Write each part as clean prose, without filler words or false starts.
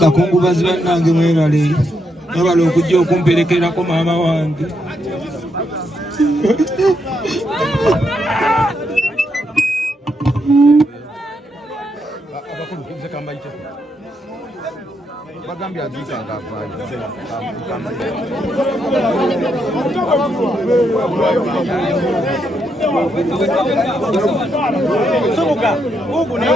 bakungubazi bannange mwebale mwebale okujja okumperekerako maama wange. Bagambia agiza ngavali soboka huko na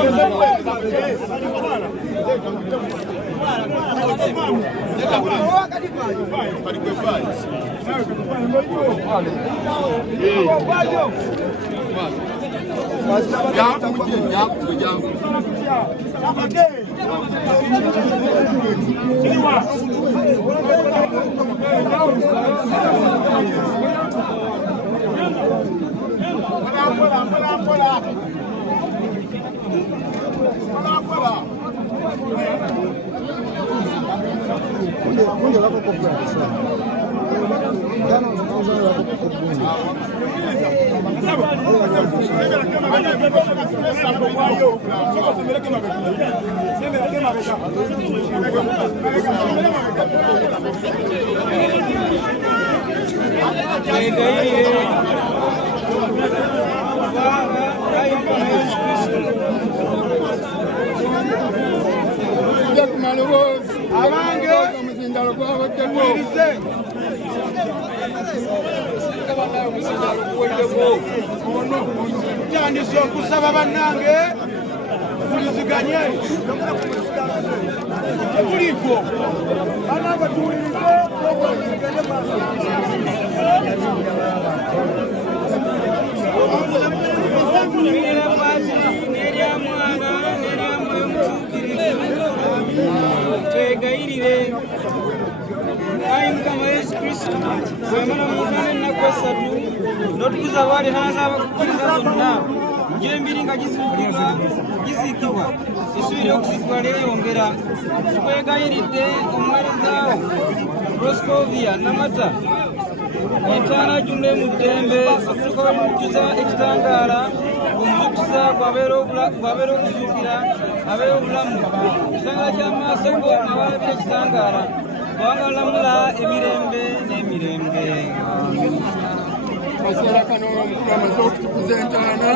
Tandise okusaba bannange tuliziganye kuliko bananga tuwulirize twegayirire ayi Mukama Yesu Kristo wemala mutane ennaku essatu n'otukuza abaali n'abakukkiriza bonna gy'embiri nga giziikibwa esuubira okuziikibwa lyeyongera. Tukwegayiridde omuweerezaawo Proscovia Namata entaana ajjula mu ddembe okutuuka bamujjuza ekitangaala omuzuukiza bw'abeera okuzuukira abeera obulamu ekitangaala ky'amaaso go abalabira ekitangaala kubanga lamula emirembe n'emirembe. Kaseera kano omukulu amaze okutukuza entaana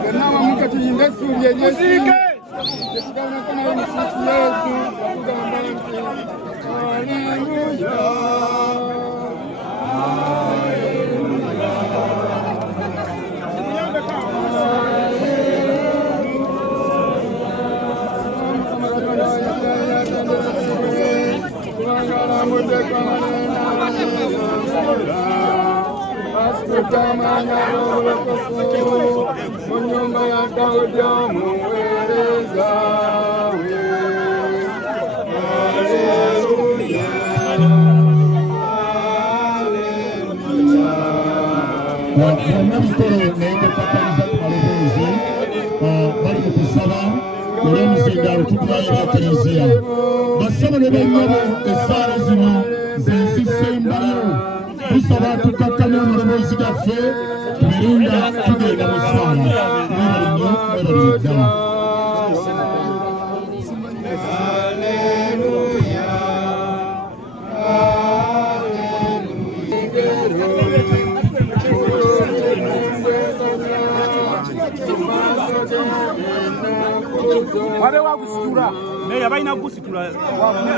byonna awamu kati yimba essuubi eryesiike tekugabonako naye mu Kristo Yesu yakugamba nti aleluya. Mu nnyumba ya Dawudi omuweereza we. Aleluya, bonna bikolo naye tekakaliza ababuuzi bali mu kusaba olw'omuzindaalo tukubayo ekleziya basaba ne bannyabo essaala zino zezisembayo tusaba tukakkanya amaloboozi gaffe tubirinda tugenda mu ssaala mwebali nnyo mwebali ddala. wabe wagusitula meya balina kugusitula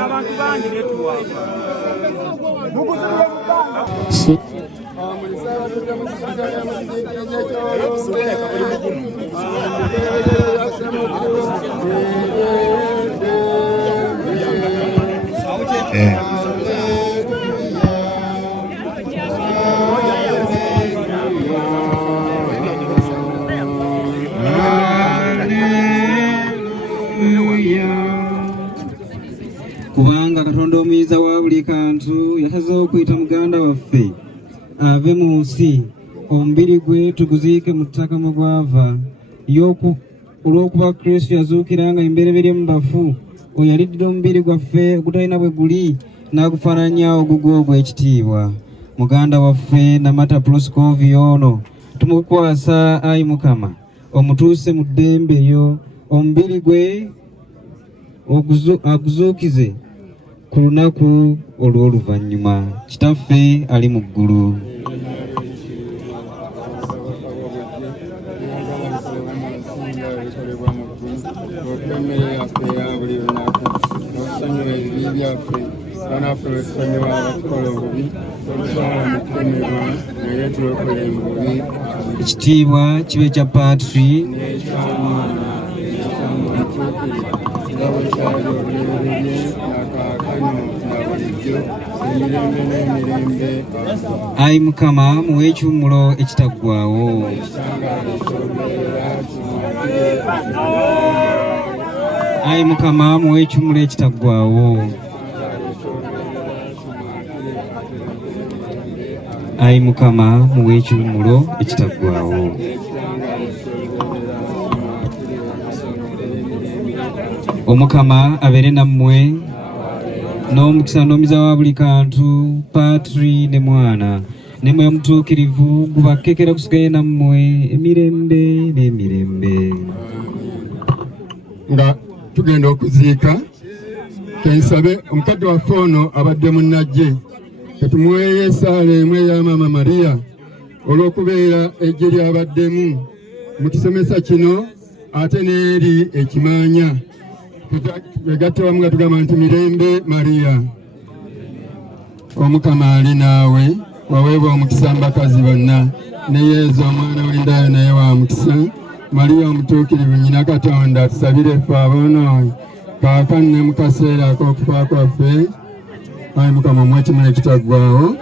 abantu bangi netuwaka mugusitule mubanga kubanga Katonda omuyiza wa buli kantu yasazeewo okuyita muganda waffe ave mu nsi omubiri gwe tuguziike mu ttaka mwe gwava olw'okuba Kristo yazuukira nga embereberye mu bafu oyo yaliddira omubiri gwaffe ogutalina bwe guli n'agufaananya ogugwo ogw'ekitiibwa. Muganda waffe Namata Proscovia ono tumukwasa ayi Mukama omutuuse mu ddembe eyo omubiri gwe aguzuukize ku lunaku olw'oluvannyuma. Kitaffe ali mu ggulu. Ekitiibwa kibe kya Patri ayi Mukama muwe ekiwummulo ekitaggwaawo. Ayi Mukama muwe ekiwummulo ekitaggwaawo. Ayi Mukama muwe ekiwummulo ekitaggwaawo. Omukama abeere nammwe n'omukisa n'omuza wa buli kantu Patri ne Mwana ne Mwoyo Mutuukirivu gubakkekera kusigale nammwe emirembe n'emirembe. Nga tugenda okuziika kensabe omukadde waffe ono abadde munnajje katumuweeyo essaala emu eya Maama Mariya olw'okubeera ejje lyabaddemu mu kisomesa kino ate n'eri ekimaanya. Tugatte wamu nga tugamba nti mirembe Mariya. Omukama ali naawe, waweebwa omukisa mbakazi bonna, ne Yezu omwana w'endayo naye wa mukisa. Mariya omutuukirivu nnyina Katonda tusabire ffe aboonoonyi kaakano ne mu kaseera ak'okufa kwaffe. Ayi Mukama omuwe ekiwummulo ekitaggwaawo.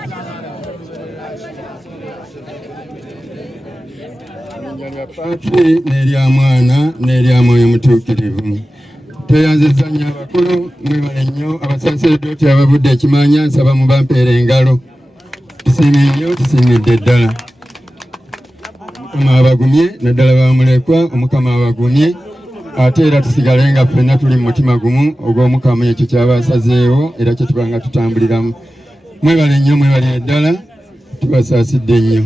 Patri n'erya Mwana n'erya Mwoyo Mutuukirivu. Tweyanziza nnyo abakulu, mwebale nnyo abasaaseredooti abavudde ekimaanya, nsaba mubampeera engalo. Tusiimye nnyo, tusiimidde ddala. Omukama abagumye naddala bamulekwa, Omukama abagumye ate era tusigale nga ffenna tuli mu mutima gumu ogw'Omukama, ekyo kyaba asazeewo era kye tuba nga tutambuliramu. Mwebale nnyo, mwebale ddala, tubasaasidde nnyo.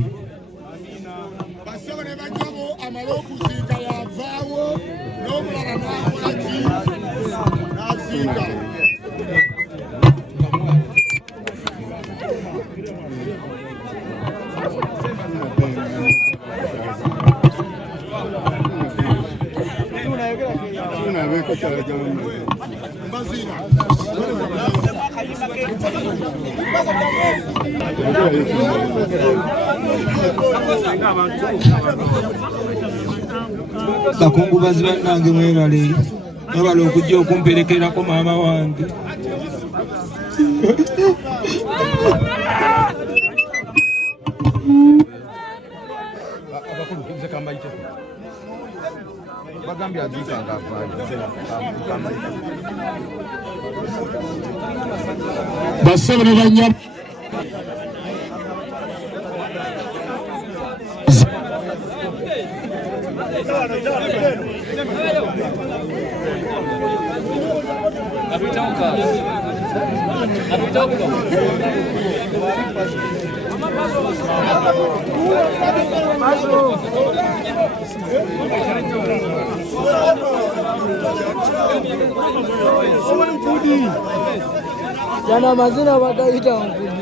Bakungubazi bannange mwebale okujja okumperekerako maama wange. Bassebo ne bannya Yana mazina bagayita nkudi.